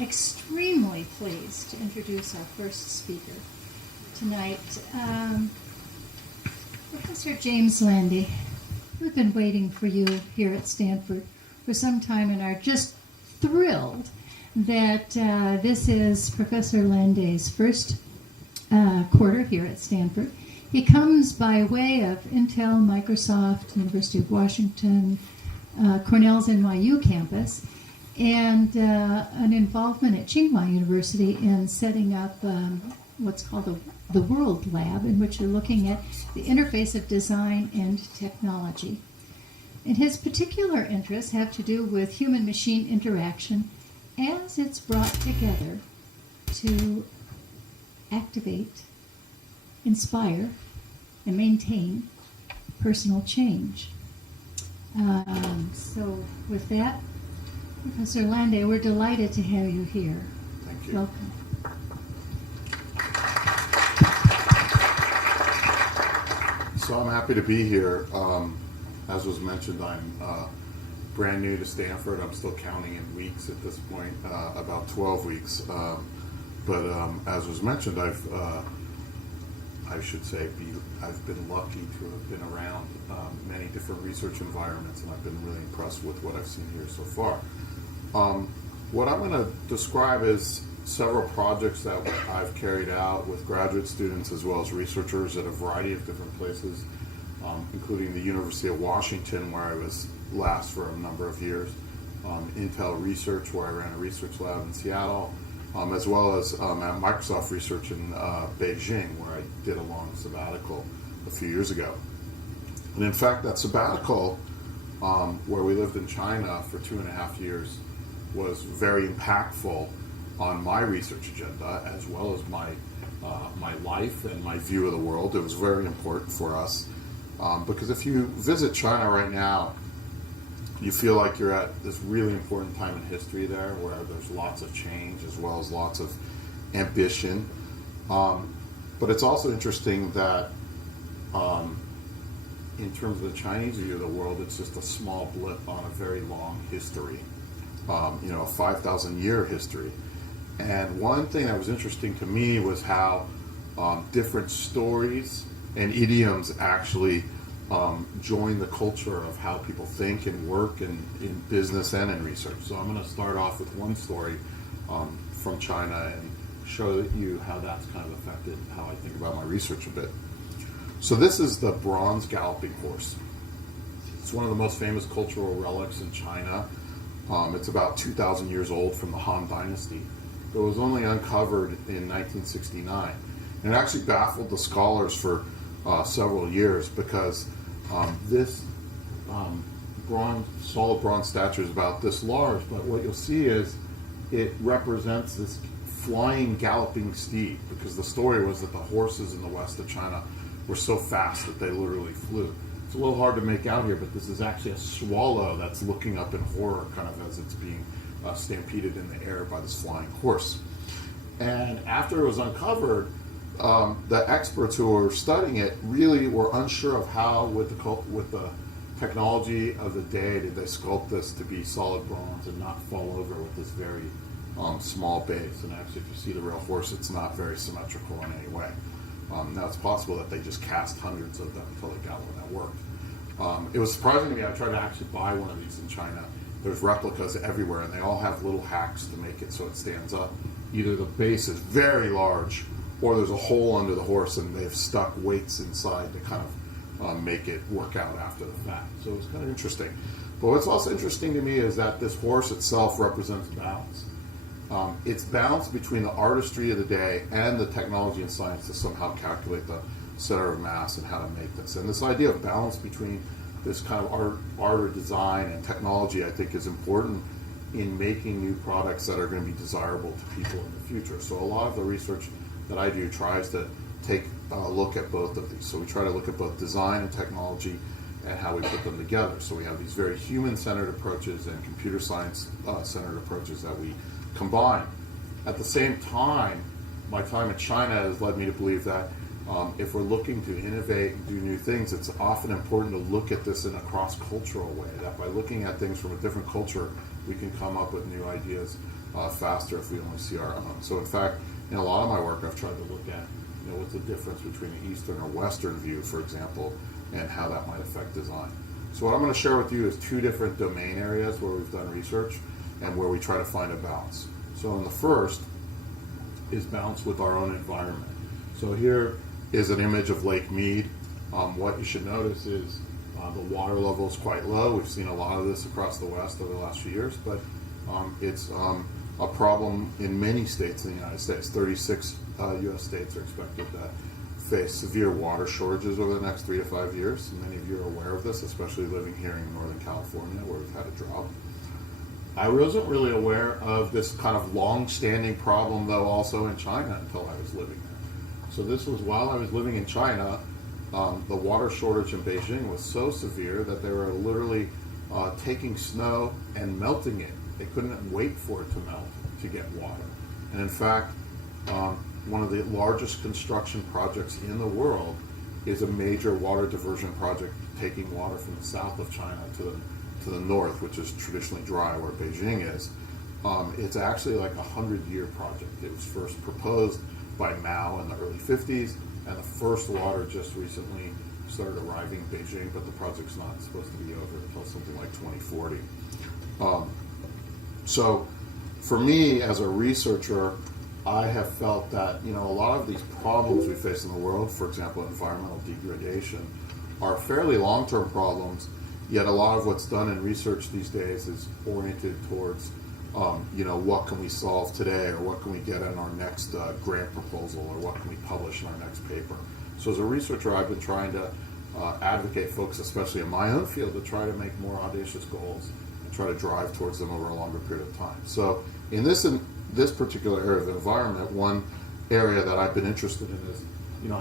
extremely pleased to introduce our first speaker tonight, Professor James Landay. We've been waiting for you here at Stanford for some time and are just thrilled that this is Professor Landay's first quarter here at Stanford. He comes by way of Intel, Microsoft, University of Washington, Cornell's NYU campus, and an involvement at Tsinghua University in setting up what's called the World Lab, in which you're looking at the interface of design and technology. And his particular interests have to do with human-machine interaction as it's brought together to activate, inspire, and maintain personal change. So with that, Professor Landay, we're delighted to have you here. Thank you. Welcome. So I'm happy to be here. As was mentioned, I'm brand new to Stanford. I'm still counting in weeks at this point, about 12 weeks. But as was mentioned, I've been lucky to have been around many different research environments, and I've been really impressed with what I've seen here so far. What I'm going to describe is several projects that I've carried out with graduate students as well as researchers at a variety of different places, including the University of Washington, where I was last for a number of years, Intel Research, where I ran a research lab in Seattle, as well as at Microsoft Research in Beijing, where I did a long sabbatical a few years ago. And in fact, that sabbatical, where we lived in China for 2.5 years, was very impactful on my research agenda, as well as my life and my view of the world. It was very important for us, because if you visit China right now, you feel like you're at this really important time in history there, where there's lots of change as well as lots of ambition. But it's also interesting that in terms of the Chinese view of the world, it's just a small blip on a very long history, a 5,000-year history. And one thing that was interesting to me was how different stories and idioms actually join the culture of how people think and work in business and in research. So I'm going to start off with one story from China and show you how that's kind of affected how I think about my research a bit. So this is the bronze galloping horse. It's one of the most famous cultural relics in China. It's about 2,000 years old, from the Han Dynasty. It was only uncovered in 1969. And it actually baffled the scholars for several years, because this solid bronze statue is about this large, but what you'll see is it represents this flying, galloping steed, because the story was that the horses in the west of China were so fast that they literally flew. It's a little hard to make out here, but this is actually a swallow that's looking up in horror, kind of as it's being stampeded in the air by this flying horse. And after it was uncovered, the experts who were studying it really were unsure of how, with the technology of the day, did they sculpt this to be solid bronze and not fall over with this very small base. And actually, if you see the real horse, it's not very symmetrical in any way. Now, it's possible that they just cast hundreds of them until they got one that worked. It was surprising to me. I tried to actually buy one of these in China. There's replicas everywhere, and they all have little hacks to make it so it stands up. Either the base is very large, or there's a hole under the horse, and they've stuck weights inside to kind of make it work out after the fact. So it was kind of interesting. But what's also interesting to me is that this horse itself represents balance. It's balance between the artistry of the day and the technology and science to somehow calculate the center of mass and how to make this. And this idea of balance between this kind of art or design and technology, I think, is important in making new products that are going to be desirable to people in the future. So a lot of the research that I do tries to take a look at both of these. So we try to look at both design and technology and how we put them together. So we have these very human-centered approaches and computer science-centered approaches that we combine. At the same time, my time in China has led me to believe that if we're looking to innovate and do new things, it's often important to look at this in a cross-cultural way, that by looking at things from a different culture, we can come up with new ideas faster if we only see our own. So in fact, in a lot of my work, I've tried to look at, what's the difference between an Eastern or Western view, for example, and how that might affect design. So what I'm going to share with you is two different domain areas where we've done research and where we try to find a balance. So in the first is balance with our own environment. So here is an image of Lake Mead. What you should notice is the water level is quite low. We've seen a lot of this across the West over the last few years, but it's a problem in many states in the United States. 36 U.S. states are expected to face severe water shortages over the next 3 to 5 years. Many of you are aware of this, especially living here in Northern California where we've had a drought. I wasn't really aware of this kind of long-standing problem, though, also in China until I was living there. So this was while I was living in China. The water shortage in Beijing was so severe that they were literally taking snow and melting it. They couldn't wait for it to melt to get water. And in fact, one of the largest construction projects in the world is a major water diversion project taking water from the south of China to the north, which is traditionally dry where Beijing is. It's actually like a 100-year project. It was first proposed by Mao in the early 50s, and the first water just recently started arriving in Beijing, but the project's not supposed to be over until something like 2040. So for me as a researcher, I have felt that a lot of these problems we face in the world, for example, environmental degradation, are fairly long-term problems, yet a lot of what's done in research these days is oriented towards what can we solve today, or what can we get in our next grant proposal, or what can we publish in our next paper. So as a researcher, I've been trying to advocate folks, especially in my own field, to try to make more audacious goals and try to drive towards them over a longer period of time. So in this particular area of the environment, one area that I've been interested in is,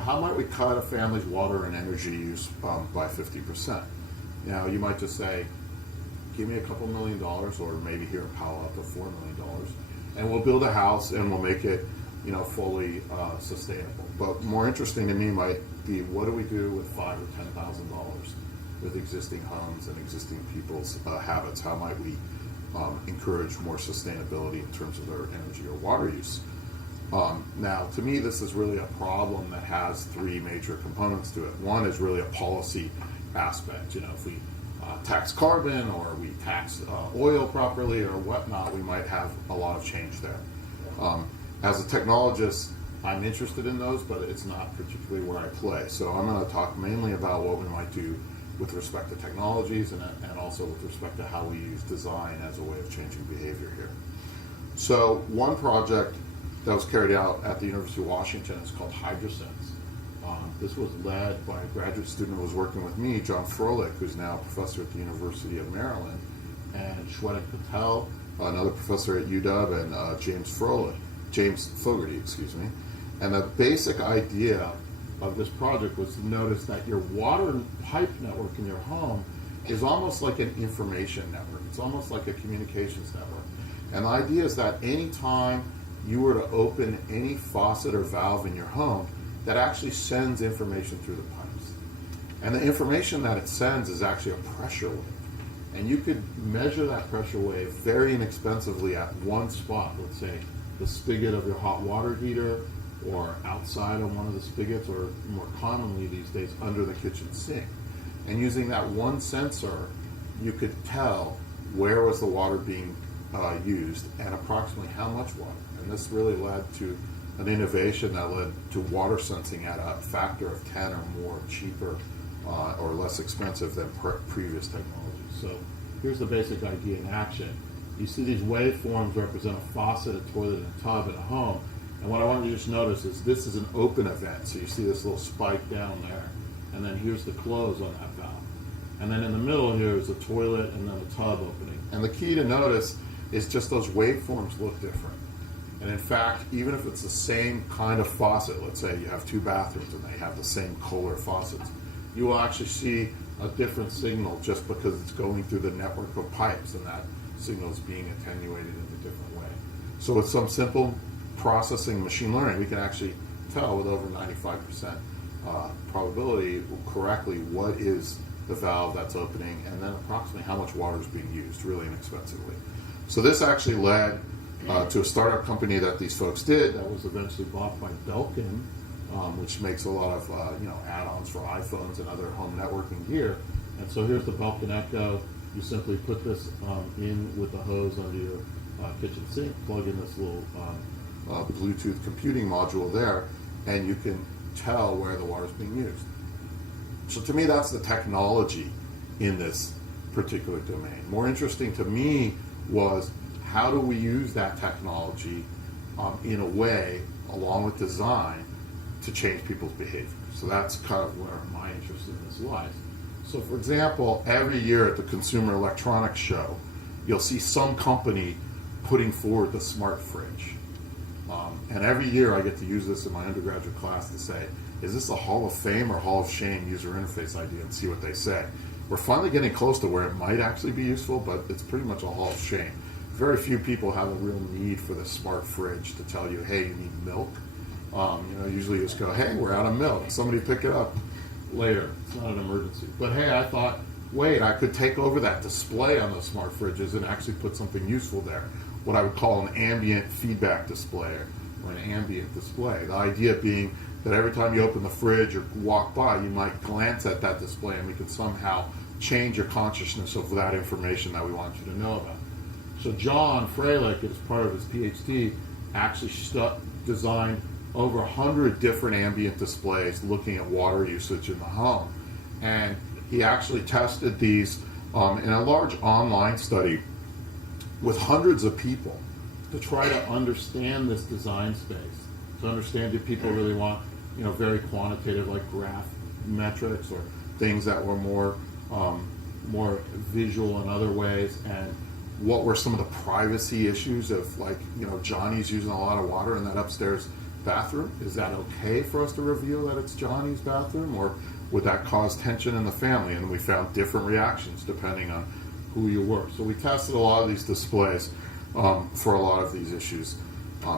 how might we cut a family's water and energy use by 50%? Now, you might just say, give me a couple $1 million, or maybe here in Palo Alto, $4 million, and we'll build a house and we'll make it, fully sustainable. But more interesting to me might be, what do we do with $5,000 or $10,000 with existing homes and existing people's habits? How might we encourage more sustainability in terms of their energy or water use? Now, to me, this is really a problem that has three major components to it. One is really a policy aspect. If we tax carbon, or we tax oil properly, or whatnot, we might have a lot of change there. As a technologist, I'm interested in those, but it's not particularly where I play. So I'm going to talk mainly about what we might do with respect to technologies, and also with respect to how we use design as a way of changing behavior here. So one project that was carried out at the University of Washington is called HydroSense. This was led by a graduate student who was working with me, John Froelich, who's now a professor at the University of Maryland, and Shwetak Patel, another professor at UW, and James Fogarty, And the basic idea of this project was to notice that your water pipe network in your home is almost like an information network. It's almost like a communications network. And the idea is that any time you were to open any faucet or valve in your home, that actually sends information through the pipes. And the information that it sends is actually a pressure wave. And you could measure that pressure wave very inexpensively at one spot. Let's say the spigot of your hot water heater, or outside on one of the spigots, or more commonly these days under the kitchen sink. And using that one sensor, you could tell where was the water being used and approximately how much water. And this really led to an innovation that led to water sensing at a factor of 10 or more cheaper or less expensive than previous technologies. So here's the basic idea in action. You see these waveforms represent a faucet, a toilet, and a tub in a home. And what I want you to just notice is this is an open event. So you see this little spike down there. And then here's the close on that valve. And then in the middle here is a toilet and then a tub opening. And the key to notice is just those waveforms look different. And in fact, even if it's the same kind of faucet, let's say you have two bathrooms and they have the same Kohler faucets, you will actually see a different signal just because it's going through the network of pipes, and that signal is being attenuated in a different way. So with some simple processing machine learning, we can actually tell with over 95% probability correctly what is the valve that's opening, and then approximately how much water is being used, really inexpensively. So this actually led to a startup company that these folks did that was eventually bought by Belkin, which makes a lot of add-ons for iPhones and other home networking gear. And so here's the Belkin Echo. You simply put this in with the hose under your kitchen sink, plug in this little Bluetooth computing module there, and you can tell where the water is being used. So to me, that's the technology in this particular domain. More interesting to me was how do we use that technology in a way, along with design, to change people's behavior. So that's kind of where my interest in this lies. So for example, every year at the Consumer Electronics Show, you'll see some company putting forward the smart fridge. And every year I get to use this in my undergraduate class to say, is this a Hall of Fame or Hall of Shame user interface idea, and see what they say. We're finally getting close to where it might actually be useful, but it's pretty much a Hall of Shame. Very few people have a real need for the smart fridge to tell you, hey, you need milk. Usually you just go, hey, we're out of milk. Somebody pick it up later. It's not an emergency. But hey, I thought, wait, I could take over that display on those smart fridges and actually put something useful there. What I would call an ambient feedback display or an ambient display. The idea being that every time you open the fridge or walk by, you might glance at that display and we can somehow change your consciousness of that information that we want you to know about. So John Freilich, as part of his PhD, actually designed over 100 different ambient displays looking at water usage in the home. And he actually tested these in a large online study with hundreds of people to try to understand this design space, to understand if people really want, very quantitative like graph metrics or things that were more visual in other ways, and what were some of the privacy issues of Johnny's using a lot of water in that upstairs bathroom. Is that okay for us to reveal that it's Johnny's bathroom, or would that cause tension in the family? And we found different reactions depending on who you were. So we tested a lot of these displays for a lot of these issues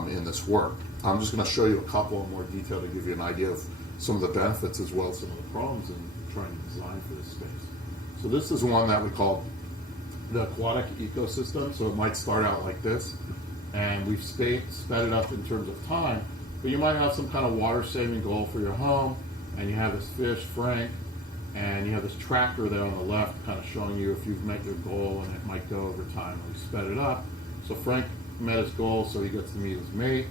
in this work. I'm just going to show you a couple in more detail to give you an idea of some of the benefits as well as some of the problems in trying to design for this space. So this is one that we call the aquatic ecosystem. So it might start out like this, and we've sped it up in terms of time, but you might have some kind of water-saving goal for your home, and you have this fish, Frank, and you have this tracker there on the left kind of showing you if you've met your goal, and it might go over time. We sped it up. So Frank met his goal, so he gets to meet his mate.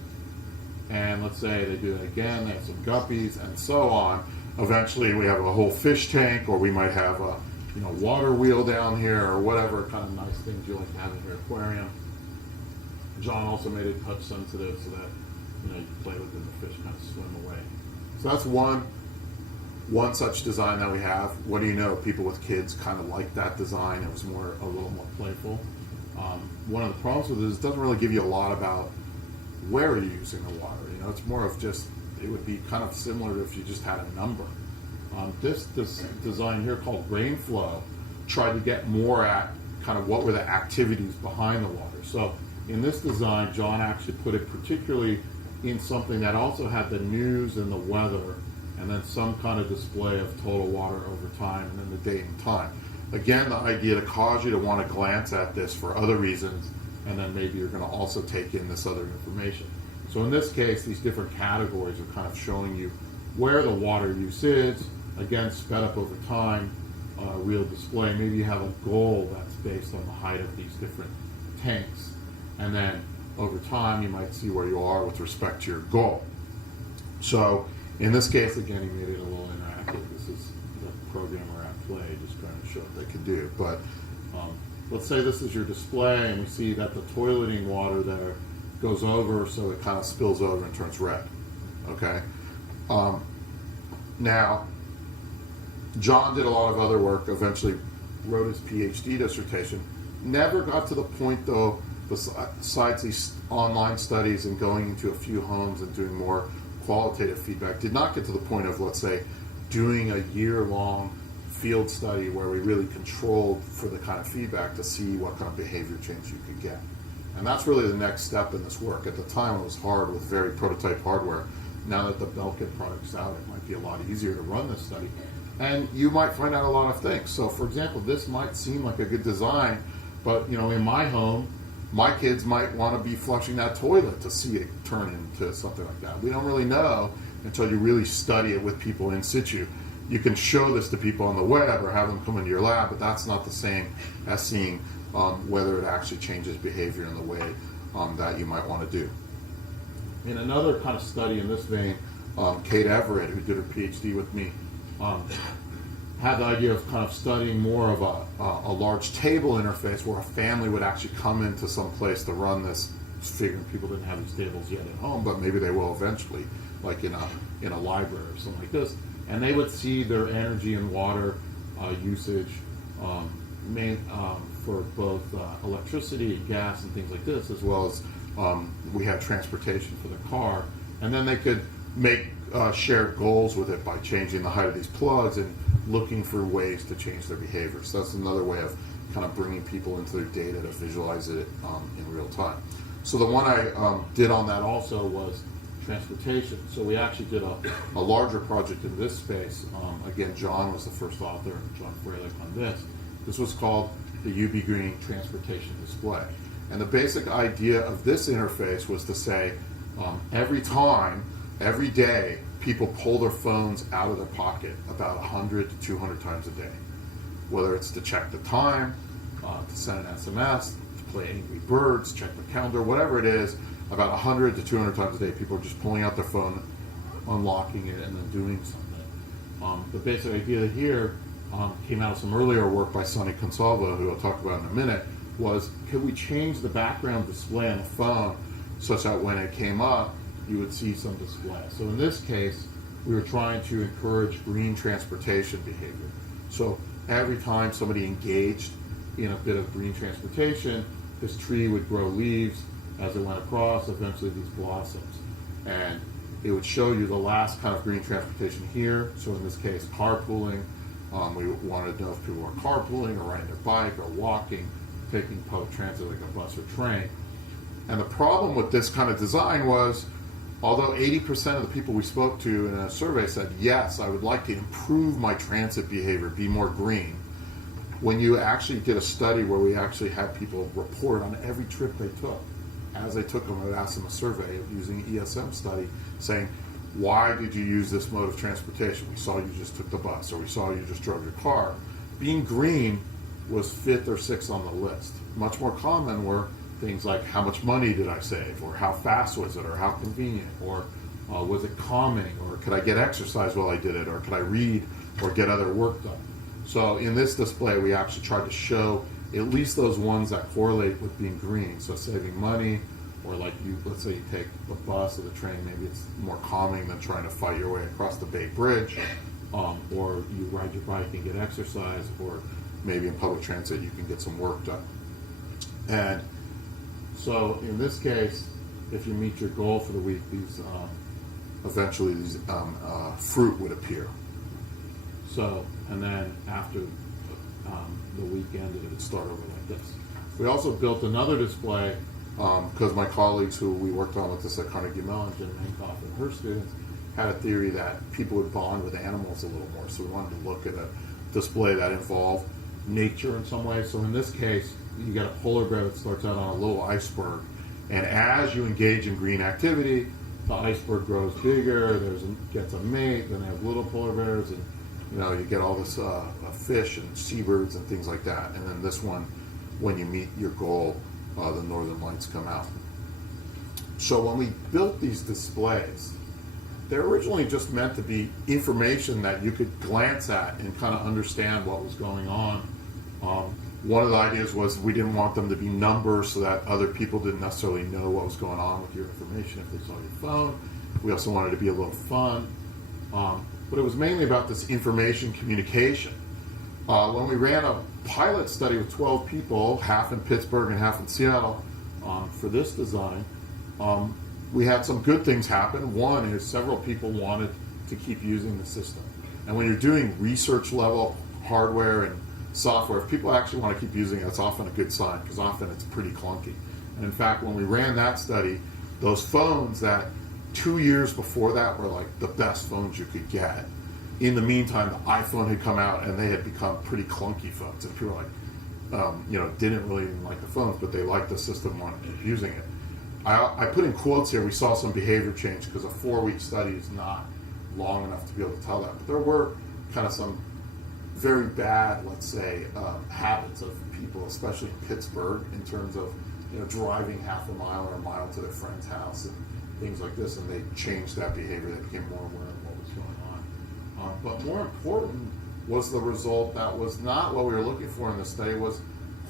And let's say they do that again, they have some guppies, and so on. Eventually we have a whole fish tank, or we might have a water wheel down here, or whatever kind of nice things you like to have in your aquarium. John also made it touch sensitive so that you can play with it and the fish kind of swim away. So that's one such design that we have. What do you know? People with kids kind of like that design. It was a little more playful. One of the problems with it is it doesn't really give you a lot about where you're using the water. It's more of just, it would be kind of similar to if you just had a number. This design here called Rain Flow tried to get more at kind of what were the activities behind the water. So in this design, John actually put it particularly in something that also had the news and the weather, and then some kind of display of total water over time, and then the date and time. Again, the idea to cause you to want to glance at this for other reasons, and then maybe you're going to also take in this other information. So in this case, these different categories are kind of showing you where the water use is, again, sped up over time, real display. Maybe you have a goal that's based on the height of these different tanks, and then over time you might see where you are with respect to your goal. So in this case, again, he made it a little interactive. This is the programmer at play just trying to show what they can do. But let's say this is your display, and you see that the toileting water there goes over, so it kind of spills over and turns red. Okay? Now, John did a lot of other work, eventually wrote his PhD dissertation. Never got to the point, though, besides these online studies and going into a few homes and doing more qualitative feedback, did not get to the point of, let's say, doing a year-long field study where we really controlled for the kind of feedback to see what kind of behavior change you could get. And that's really the next step in this work. At the time, it was hard with very prototype hardware. Now that the Belkin product's out, it might be a lot easier to run this study. And you might find out a lot of things. So, for example, this might seem like a good design, but in my home, my kids might want to be flushing that toilet to see it turn into something like that. We don't really know until you really study it with people in situ. You can show this to people on the web or have them come into your lab, but that's not the same as seeing whether it actually changes behavior in the way that you might want to do. In another kind of study in this vein, Kate Everett, who did her PhD with me, had the idea of kind of studying more of a large table interface where a family would actually come into some place to run this, figuring people didn't have these tables yet at home, but maybe they will eventually, like in a library or something like this. And they would see their energy and water usage for both electricity and gas and things like this, as well as we had transportation for the car. And then they could make shared goals with it by changing the height of these plugs and looking for ways to change their behavior. So that's another way of kind of bringing people into their data to visualize it in real time. So the one I did on that also was transportation. So we actually did a larger project in this space. Again, John was the first author, John Freilich, on this. This was called the UB Green Transportation Display. And the basic idea of this interface was to say, every time, every day, people pull their phones out of their pocket about 100 to 200 times a day. Whether it's to check the time, to send an SMS, to play Angry Birds, check the calendar, whatever it is, about 100 to 200 times a day, people are just pulling out their phone, unlocking it, and then doing something. The basic idea here came out of some earlier work by Sonny Consalvo, who I'll talk about in a minute, was could we change the background display on the phone such that when it came up, you would see some display. So in this case, we were trying to encourage green transportation behavior. So every time somebody engaged in a bit of green transportation, this tree would grow leaves as it went across, eventually these blossoms. And it would show you the last kind of green transportation here. So in this case, carpooling. We wanted to know if people were carpooling or riding their bike or walking, taking public transit like a bus or train. And the problem with this kind of design was, although 80% of the people we spoke to in a survey said, yes, I would like to improve my transit behavior, be more green, when you actually did a study where we actually had people report on every trip they took, as they took them, I would ask them a survey using an ESM study saying, why did you use this mode of transportation? We saw you just took the bus, or we saw you just drove your car. Being green was 5th or 6th on the list. Much more common were things like how much money did I save, or how fast was it, or how convenient, or was it calming, or could I get exercise while I did it, or could I read or get other work done. So in this display, we actually tried to show at least those ones that correlate with being green. So saving money, or like let's say you take the bus or the train, maybe it's more calming than trying to fight your way across the Bay Bridge, or you ride your bike and get exercise, or maybe in public transit you can get some work done. And so in this case, if you meet your goal for the week, these eventually these fruit would appear. So, and then after the week ended, it would start over like this. We also built another display because my colleagues who we worked on with this at Carnegie Mellon, Jen Mankoff and her students, had a theory that people would bond with animals a little more. So we wanted to look at a display that involved nature in some way. So in this case, you get a polar bear that starts out on a little iceberg. And as you engage in green activity, the iceberg grows bigger, gets a mate, then they have little polar bears, and you get all this fish and seabirds and things like that. And then this one, when you meet your goal, the northern lights come out. So when we built these displays, they're originally just meant to be information that you could glance at and kind of understand what was going on. One of the ideas was we didn't want them to be numbers so that other people didn't necessarily know what was going on with your information if they saw your phone. We also wanted it to be a little fun. But it was mainly about this information communication. When we ran a pilot study with 12 people, half in Pittsburgh and half in Seattle, for this design, we had some good things happen. One is several people wanted to keep using the system. And when you're doing research level hardware and software, if people actually want to keep using it, it's often a good sign, because often it's pretty clunky. And in fact, when we ran that study, those phones that 2 years before that were like the best phones you could get, in the meantime, the iPhone had come out and they had become pretty clunky phones. And people were like, didn't really even like the phones, but they liked the system, wanted to keep using it. I put in quotes here, we saw some behavior change because a 4-week study is not long enough to be able to tell that. But there were kind of some very bad, let's say, habits of people, especially in Pittsburgh, in terms of driving half a mile or a mile to their friend's house and things like this, and they changed that behavior. They became more aware of what was going on. But more important was the result that was not what we were looking for in the study, was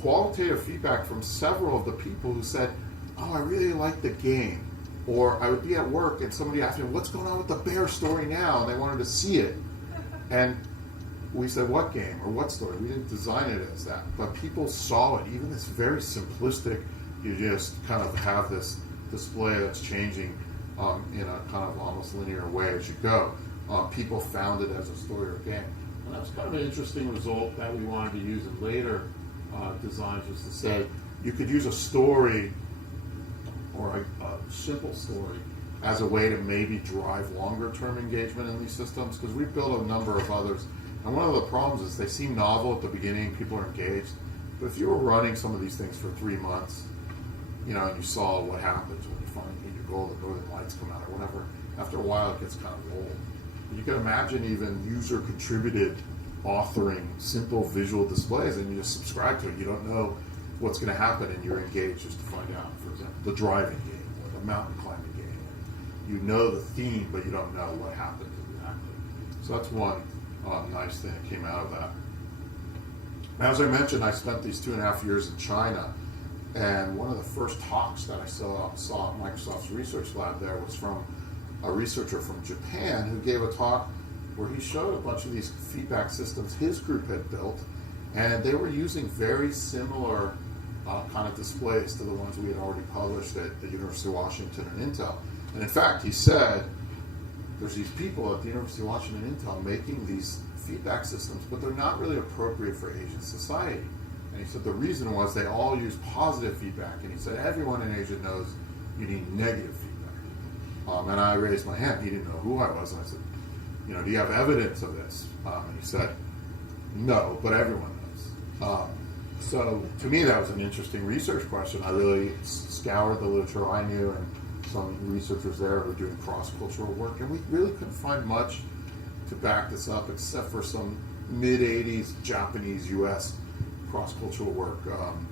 qualitative feedback from several of the people who said, oh, I really like the game. Or I would be at work and somebody asked me, what's going on with the bear story now? And they wanted to see it. And we said, what game or what story? We didn't design it as that. But people saw it. Even this very simplistic, you just kind of have this display that's changing in a kind of almost linear way as you go. People found it as a story or game. And that was kind of an interesting result that we wanted to use in later designs, was to say you could use a story or a simple story as a way to maybe drive longer term engagement in these systems, because we've built a number of others. And one of the problems is they seem novel at the beginning, people are engaged, but if you were running some of these things for 3 months, and you saw what happens when you finally hit your goal, the northern lights come out or whatever, after a while it gets kind of old. You can imagine even user contributed authoring simple visual displays, and you just subscribe to it. You don't know what's going to happen, and you're engaged just to find out. For example, the driving game or the mountain climbing game. You know the theme, but you don't know what happens exactly. So that's one nice thing that came out of that. As I mentioned, I spent these 2.5 years in China, and one of the first talks that I saw at Microsoft's research lab there was from a researcher from Japan who gave a talk where he showed a bunch of these feedback systems his group had built, and they were using very similar kind of displays to the ones we had already published at the University of Washington and Intel. And in fact, he said, there's these people at the University of Washington and Intel making these feedback systems, but they're not really appropriate for Asian society. And he said the reason was they all use positive feedback, and he said everyone in Asia knows you need negative feedback. And I raised my hand. He didn't know who I was. And I said, do you have evidence of this? And he said, no, but everyone knows. So to me, that was an interesting research question. I really scoured the literature I knew and some researchers there who were doing cross-cultural work, and we really couldn't find much to back this up except for some mid-'80s Japanese U.S. cross-cultural work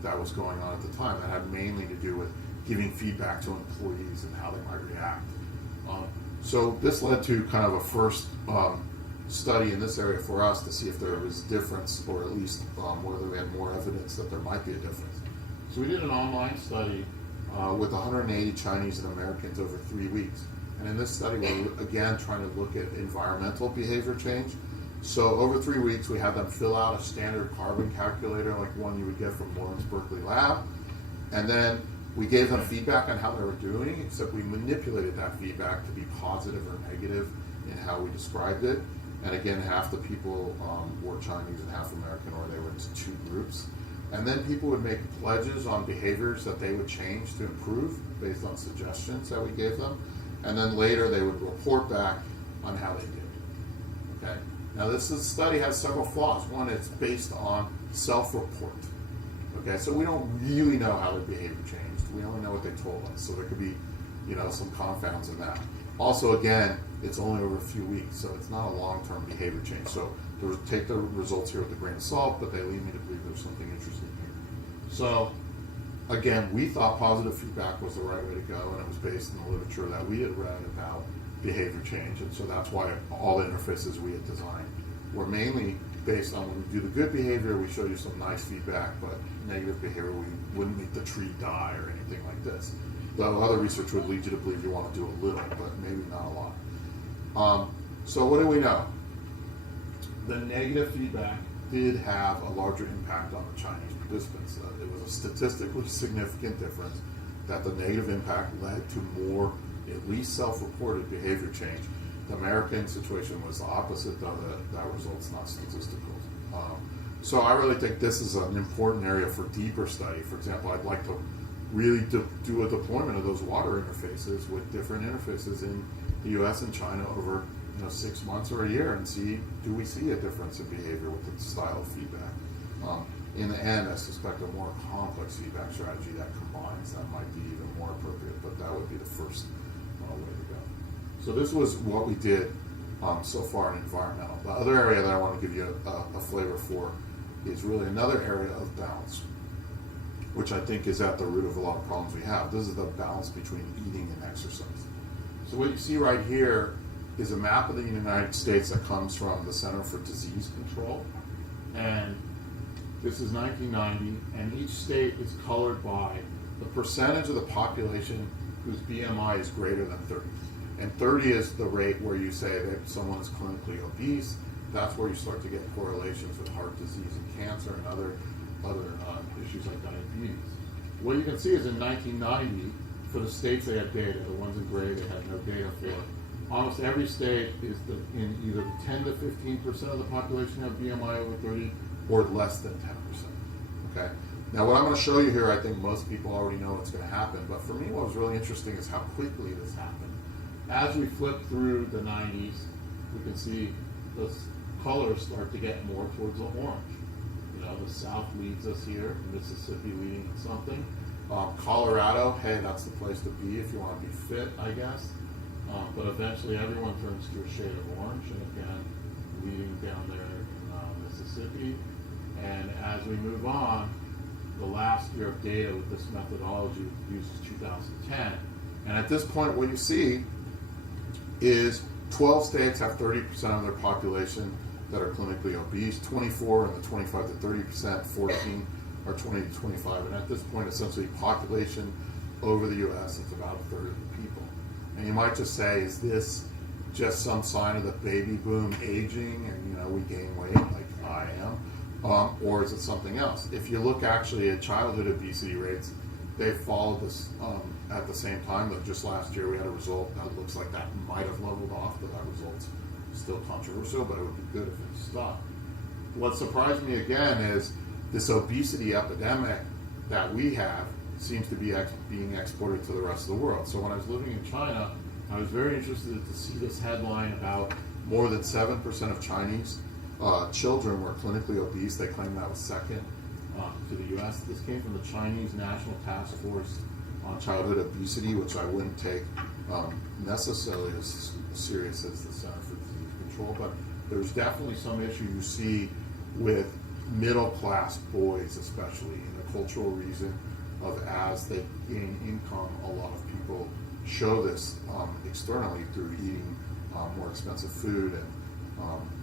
that was going on at the time that had mainly to do with giving feedback to employees and how they might react. So this led to kind of a first study in this area for us to see if there was difference, or at least whether we had more evidence that there might be a difference. So we did an online study with 180 Chinese and Americans over 3 weeks. And in this study, we were again trying to look at environmental behavior change. So over 3 weeks, we had them fill out a standard carbon calculator, like one you would get from Lawrence Berkeley Lab. And then we gave them feedback on how they were doing, except we manipulated that feedback to be positive or negative in how we described it. And again, half the people were Chinese and half American, or they were into 2 groups. And then people would make pledges on behaviors that they would change to improve based on suggestions that we gave them. And then later they would report back on how they did. Okay. Now this study has several flaws. One, it's based on self-report. Okay, so we don't really know how their behavior changed. We only know what they told us. So there could be, some confounds in that. Also, again, it's only over a few weeks, so it's not a long-term behavior change. So take the results here with a grain of salt, but they lead me to believe there's something interesting here. So again, we thought positive feedback was the right way to go, and it was based in the literature that we had read about behavior change. And so that's why all the interfaces we had designed were mainly based on when we do the good behavior, we show you some nice feedback, but negative behavior, we wouldn't make the tree die or anything like this. Though other research would lead you to believe you want to do a little, but maybe not a lot. So what do we know? The negative feedback did have a larger impact on the Chinese participants. It was a statistically significant difference that the negative impact led to more, at least self-reported behavior change. The American situation was the opposite, though that result's not statistical. So I really think this is an important area for deeper study. For example, I'd like to really do a deployment of those water interfaces with different interfaces in the U.S. and China over 6 months or a year, and see, do we see a difference in behavior with the style of feedback? in the end, I suspect a more complex feedback strategy that combines that might be even more appropriate, but that would be the first way to go. So this was what we did so far in environmental. The other area that I want to give you a flavor for is really another area of balance, which I think is at the root of a lot of problems we have. This is the balance between eating and exercise. So what you see right here is a map of the United States that comes from the Center for Disease Control. And this is 1990, and each state is colored by the percentage of the population whose BMI is greater than 30. And 30 is the rate where you say that someone is clinically obese. That's where you start to get correlations with heart disease and cancer and other issues like diabetes. What you can see is in 1990, for the states they had data, the ones in gray they had no data for, almost every state is in either 10 to 15% of the population have BMI over 30 or less than 10%. Okay? Now what I'm going to show you here, I think most people already know what's going to happen, but for me what was really interesting is how quickly this happened. As we flip through the 90s, we can see the colors start to get more towards the orange. You know, the South leads us here, Mississippi leading in something. Colorado, hey, that's the place to be if you want to be fit, I guess. But eventually everyone turns to a shade of orange, and again, leading down there in Mississippi. And as we move on, the last year of data with this methodology uses 2010. And at this point, what you see is 12 states have 30% of their population that are clinically obese, 24 in the 25 to 30%, 14 are 20 to 25. And at this point, essentially population over the U.S., it's about a third of the people. And you might just say, is this just some sign of the baby boom aging and, we gain weight like I am? Or is it something else? If you look actually at childhood obesity rates, they followed this at the same time. But just last year we had a result that looks like that might have leveled off, but that result's still controversial, but it would be good if it stopped. What surprised me again is this obesity epidemic that we have seems to be being exported to the rest of the world. So when I was living in China, I was very interested to see this headline about more than 7% of Chinese children were clinically obese. They claim that was second to the U.S. This came from the Chinese National Task Force on Childhood Obesity, which I wouldn't take necessarily as serious as the Center for Disease Control, but there's definitely some issue you see with middle-class boys, especially, and the cultural reason of as they gain income, a lot of people show this externally through eating more expensive food and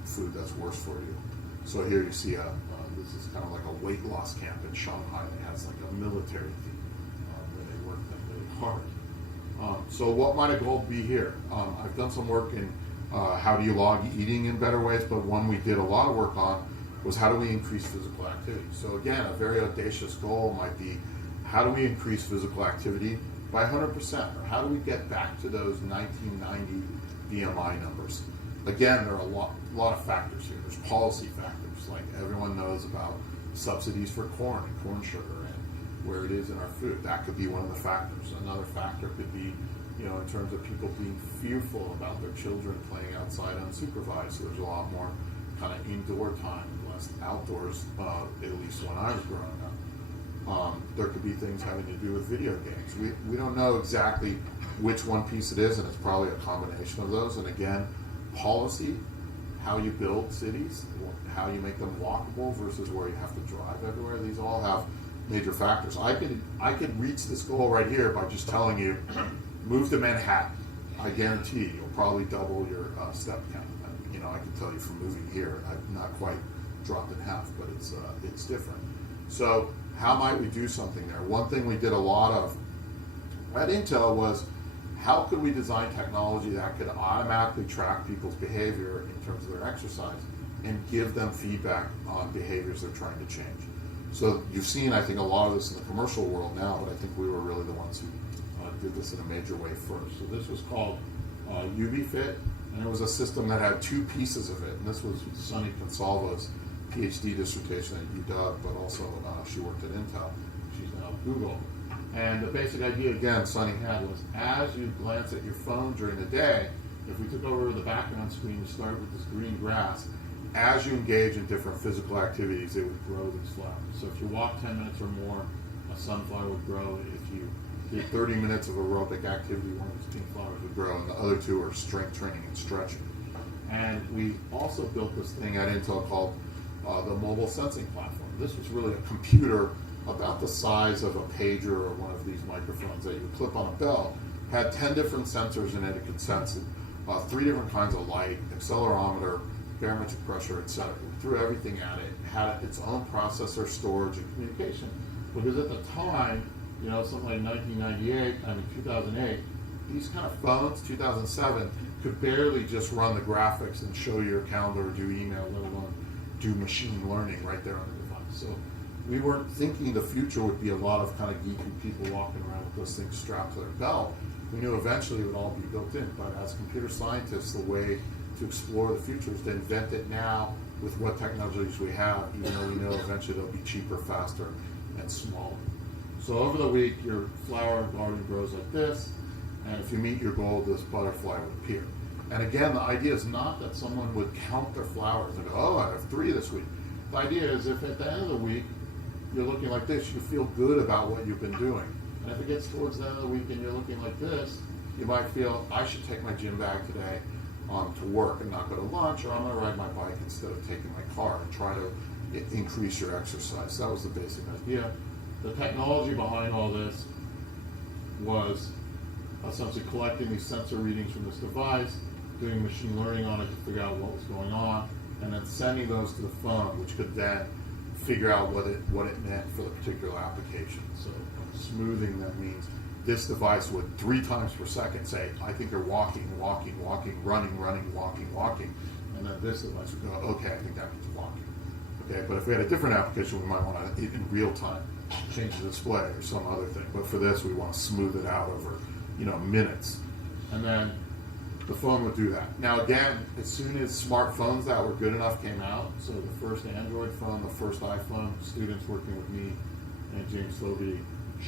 food that's worse for you. So here you see this is kind of like a weight loss camp in Shanghai that has like a military theme where they work them really hard. So what might a goal be here? I've done some work in how do you log eating in better ways, but one we did a lot of work on was how do we increase physical activity. So again, a very audacious goal might be how do we increase physical activity by 100%, or how do we get back to those 1990 BMI numbers? Again, there are a lot of factors here. There's policy factors, like everyone knows about subsidies for corn and corn sugar and where it is in our food. That could be one of the factors. Another factor could be, in terms of people being fearful about their children playing outside unsupervised. So there's a lot more kind of indoor time and less outdoors, at least when I was growing up. There could be things having to do with video games. We don't know exactly which one piece it is, and it's probably a combination of those. And again, policy, how you build cities, how you make them walkable versus where you have to drive everywhere. These all have major factors. I could reach this goal right here by just telling you, move to Manhattan. I guarantee you'll probably double your step count. I can tell you from moving here, I've not quite dropped in half, but it's different. So how might we do something there? One thing we did a lot of at Intel was how could we design technology that could automatically track people's behavior in terms of their exercise and give them feedback on behaviors they're trying to change. So you've seen, I think, a lot of this in the commercial world now, but I think we were really the ones who did this in a major way first. So this was called UbiFit, and it was a system that had two pieces of it. And this was Sunny Consalvo's PhD dissertation at UW, but also she worked at Intel. She's now at Google. And the basic idea, again, Sunny had was as you glance at your phone during the day, if we took over the background screen to start with this green grass, as you engage in different physical activities, it would grow these flowers. So if you walk 10 minutes or more, a sunflower would grow. If you did 30 minutes of aerobic activity, one of these pink flowers would grow, and the other two are strength training and stretching. And we also built this thing at Intel called the mobile sensing platform. This was really a computer about the size of a pager or one of these microphones that you would clip on a belt. Had 10 different sensors in it. It could sense 3 different kinds of light, accelerometer, barometric pressure, etc. We threw everything at it. Had its own processor, storage, and communication. Because at the time, something like 2008, these kind of phones, 2007, could barely just run the graphics and show your calendar or do email, let alone do machine learning right there on the device. So we weren't thinking the future would be a lot of kind of geeky people walking around with those things strapped to their belt. We knew eventually it would all be built in, but as computer scientists, the way to explore the future is to invent it now with what technologies we have, even though we know eventually they'll be cheaper, faster, and smaller. So over the week, your flower garden grows like this, and if you meet your goal, this butterfly would appear. And again, the idea is not that someone would count their flowers and go, oh, I have 3 this week. The idea is if at the end of the week, you're looking like this, you feel good about what you've been doing. And if it gets towards the end of the week and you're looking like this, you might feel, I should take my gym bag today to work and not go to lunch, or I'm going to ride my bike instead of taking my car and try to increase your exercise. That was the basic idea. The technology behind all this was essentially collecting these sensor readings from this device, doing machine learning on it to figure out what was going on, and then sending those to the phone, which could then figure out what it meant for the particular application. So smoothing that means this device would 3 times per second say, I think you're walking, running, walking. And then this device would go, okay, I think that means walking. Okay, but if we had a different application, we might want to, in real time, change the display or some other thing. But for this, we want to smooth it out over, minutes. And then the phone would do that. Now again, as soon as smartphones that were good enough came out, so the first Android phone, the first iPhone, students working with me and James Slovey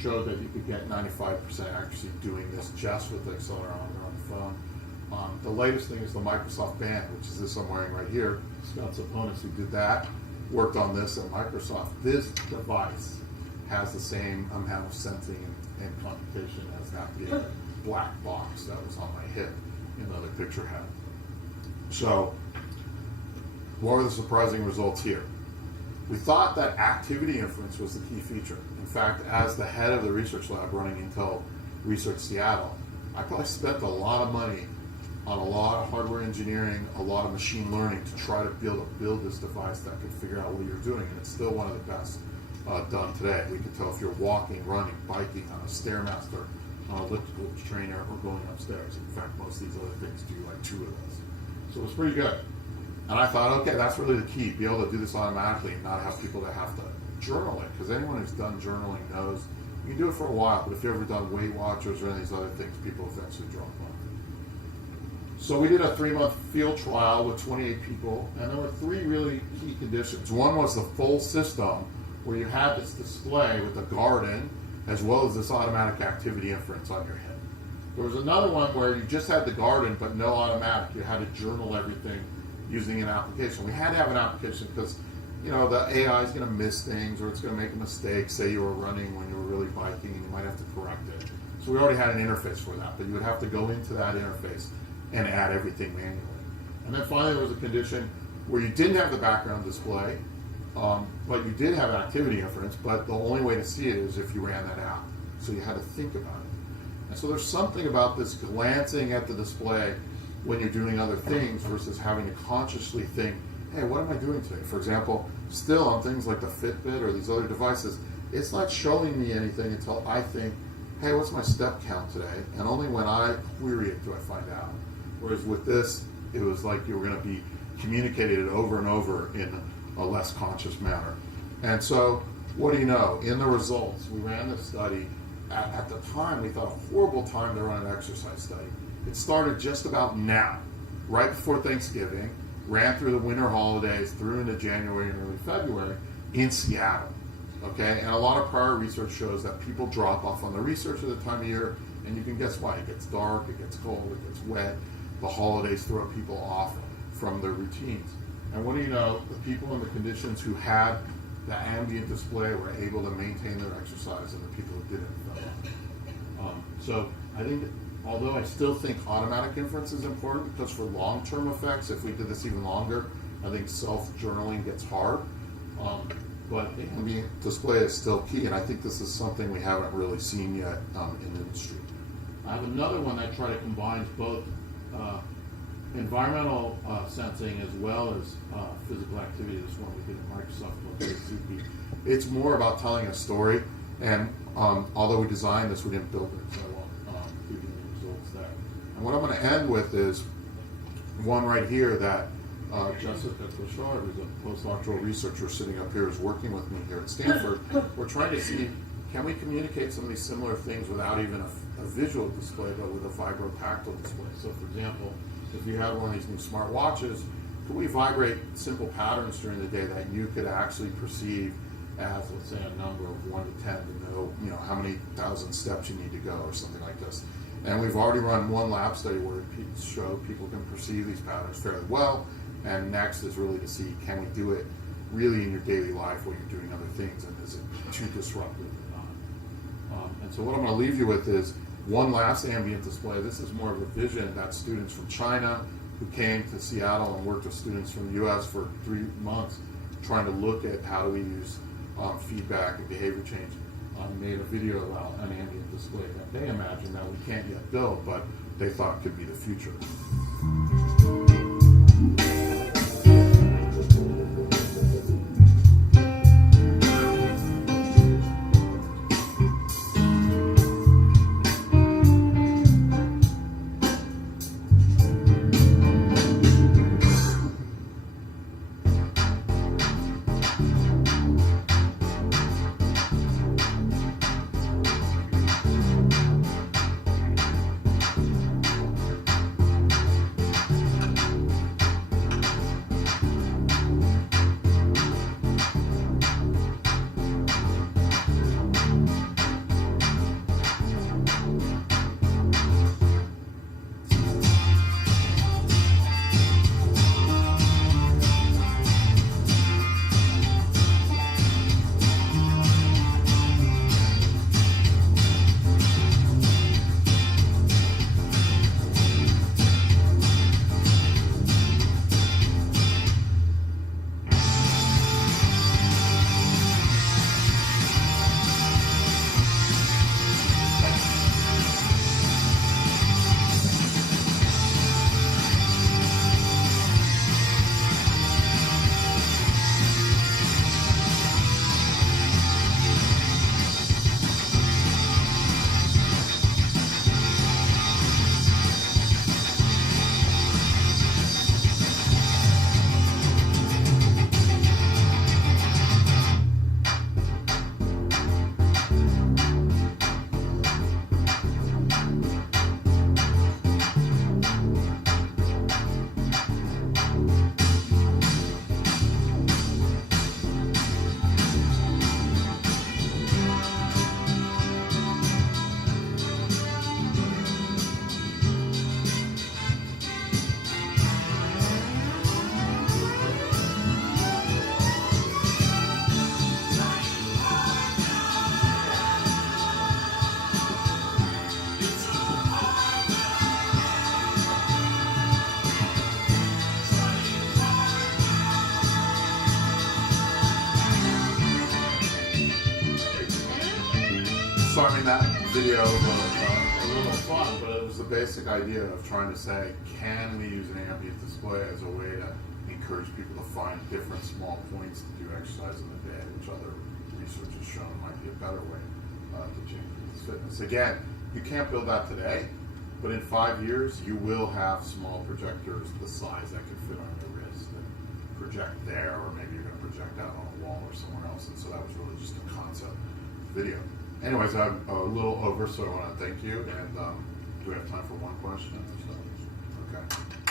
showed that you could get 95% accuracy doing this just with the accelerometer on the phone. The latest thing is the Microsoft Band, which is this I'm wearing right here. Scott's opponents who did that worked on this at Microsoft. This device has the same amount of sensing and computation as that big black box that was on my hip in the other picture had. So, what were the surprising results here? We thought that activity inference was the key feature. In fact, as the head of the research lab running Intel Research Seattle, I probably spent a lot of money on a lot of hardware engineering, a lot of machine learning to try to build this device that could figure out what you're doing, and it's still one of the best done today. We can tell if you're walking, running, biking on a Stairmaster, on an elliptical trainer, or going upstairs. In fact, most of these other things do like 2 of those. So it was pretty good. And I thought, okay, that's really the key, be able to do this automatically and not have people that have to journal it, because anyone who's done journaling knows you can do it for a while, but if you've ever done Weight Watchers or any of these other things, people eventually draw a blank. So we did a 3-month field trial with 28 people, and there were 3 really key conditions. One was the full system, where you had this display with the garden, as well as this automatic activity inference on your head. There was another one where you just had the garden, but no automatic. You had to journal everything using an application. We had to have an application because, the AI is going to miss things, or it's going to make a mistake. Say you were running when you were really biking, and you might have to correct it. So we already had an interface for that, but you would have to go into that interface and add everything manually. And then finally, there was a condition where you didn't have the background display, but you did have activity inference, but the only way to see it is if you ran that out. So you had to think about it. And so there's something about this glancing at the display when you're doing other things versus having to consciously think, hey, what am I doing today? For example, still on things like the Fitbit or these other devices, it's not showing me anything until I think, hey, what's my step count today? And only when I query it do I find out. Whereas with this, it was like you were going to be communicated over and over in a less conscious manner. And so, what do you know? In the results, we ran this study. At the time, we thought a horrible time to run an exercise study. It started just about now, right before Thanksgiving, ran through the winter holidays, through into January and early February in Seattle. Okay, and a lot of prior research shows that people drop off on the research at the time of year, and you can guess why. It gets dark, it gets cold, it gets wet. The holidays throw people off from their routines. And what do you know? The people in the conditions who had the ambient display were able to maintain their exercise, and the people who didn't fell off. So I think, although I still think automatic inference is important, because for long-term effects, if we did this even longer, I think self-journaling gets hard. But the ambient display is still key, and I think this is something we haven't really seen yet in the industry. I have another one that try to combines both environmental sensing as well as physical activity. This one we did at Microsoft called CP. It's more about telling a story, and although we designed this, we didn't build it, so I won't give you the results there. And what I'm going to end with is one right here that Jessica Clochard, who's a postdoctoral researcher sitting up here, is working with me here at Stanford. We're trying to see, can we communicate some of these similar things without even a visual display, but with a vibrotactile display? So, for example, if you have one of these new smart watches, could we vibrate simple patterns during the day that you could actually perceive as, let's say, a number of 1 to 10 to know, how many thousand steps you need to go or something like this? And we've already run one lab study where it showed people can perceive these patterns fairly well. And next is really to see, can we do it really in your daily life while you're doing other things, and is it too disruptive or not? And so what I'm going to leave you with is one last ambient display. This is more of a vision that students from China who came to Seattle and worked with students from the US for 3 months trying to look at how do we use feedback and behavior change, made a video about an ambient display that they imagined that we can't yet build, but they thought could be the future. So I mean, that video was a little fun, but it was the basic idea of trying to say, can we use an ambient display as a way to encourage people to find different small points to do exercise in the day, which other research has shown might be a better way to change people's fitness. Again, you can't build that today, but in 5 years, you will have small projectors the size that can fit on your wrist and project there, or maybe you're going to project out on a wall or somewhere else. And so that was really just a concept video. Anyways, I'm a little over, so I want to thank you. And do we have time for one question? Okay.